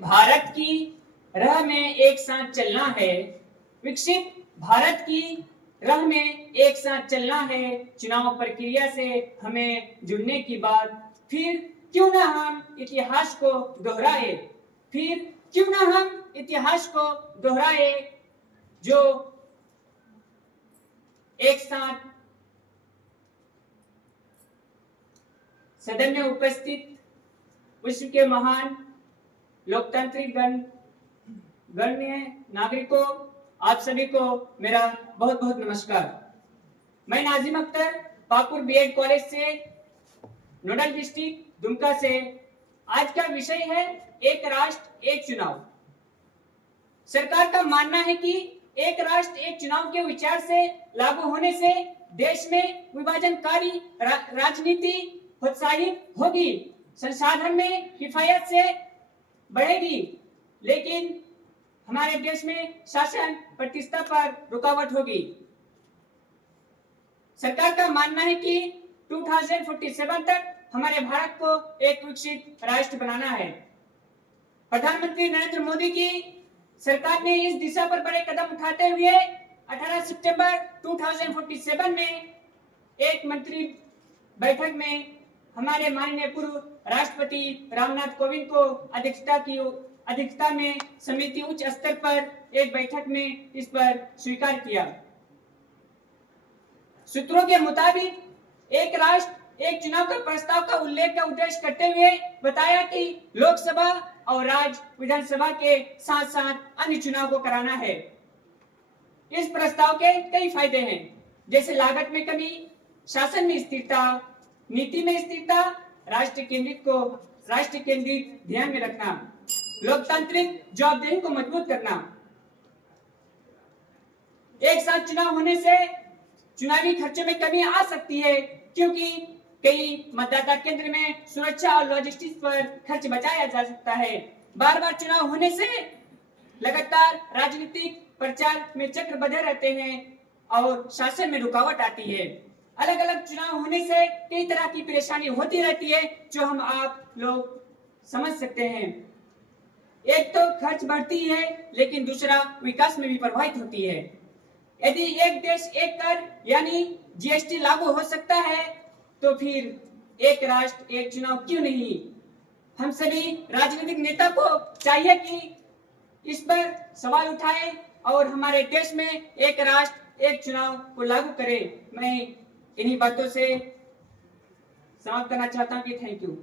भारत की राह में एक साथ चलना है, विकसित भारत की राह में एक साथ चलना है। चुनाव प्रक्रिया से हमें जुड़ने की बात, फिर क्यों ना हम इतिहास को दोहराए, फिर क्यों ना हम इतिहास को दोहराए, जो एक साथ सदन में उपस्थित विश्व के महान लोकतांत्रिक गण्य नागरिकों, आप सभी को मेरा बहुत बहुत नमस्कार। मैं नाजिम अख्तर पाकुर बीएड कॉलेज से, नोडल डिस्ट्रिक्ट दुमका से। आज का विषय है एक राष्ट्र एक चुनाव। सरकार का मानना है कि एक राष्ट्र एक चुनाव के विचार से लागू होने से देश में विभाजनकारी राजनीति प्रोत्साहित होगी, संसाधन में किफायत से बढ़ेगी, लेकिन हमारे देश में शासन प्रतिष्ठा पर रुकावट होगी। सरकार का मानना है कि 2047 तक हमारे भारत को एक विकसित राष्ट्र बनाना है। प्रधानमंत्री नरेंद्र मोदी की सरकार ने इस दिशा पर बड़े कदम उठाते हुए 18 सितंबर 2047 में एक मंत्री बैठक में हमारे माननीय पूर्व राष्ट्रपति रामनाथ कोविंद को अध्यक्षता में समिति उच्च स्तर पर एक बैठक में इस पर स्वीकार किया। सूत्रों के मुताबिक एक राष्ट्र एक चुनाव का प्रस्ताव का उल्लेख का उद्देश्य करते हुए बताया कि लोकसभा और राज्य विधानसभा के साथ साथ अन्य चुनाव को कराना है। इस प्रस्ताव के कई फायदे हैं, जैसे लागत में कमी, शासन में स्थिरता, नीति में स्थिरता, राष्ट्र केंद्रित ध्यान में रखना, लोकतांत्रिक जवाबदेही को मजबूत करना। एक साथ चुनाव होने से चुनावी खर्चों में कमी आ सकती है, क्योंकि कई मतदाता केंद्र में सुरक्षा और लॉजिस्टिक्स पर खर्च बचाया जा सकता है। बार बार चुनाव होने से लगातार राजनीतिक प्रचार में चक्र बंधे रहते हैं और शासन में रुकावट आती है। अलग अलग चुनाव होने से कई तरह की परेशानी होती रहती है, जो हम आप लोग समझ सकते हैं। एक तो खर्च बढ़ती है, लेकिन दूसरा विकास में भी प्रभावित होती है। यदि एक देश एक कर यानी जीएसटी लागू हो सकता है, तो फिर एक राष्ट्र एक चुनाव क्यों नहीं? हम सभी राजनीतिक नेता को चाहिए कि इस पर सवाल उठाएं और हमारे देश में एक राष्ट्र एक चुनाव को लागू करें। मैं इन्हीं बातों से समाप्त करना चाहता हूं कि थैंक यू।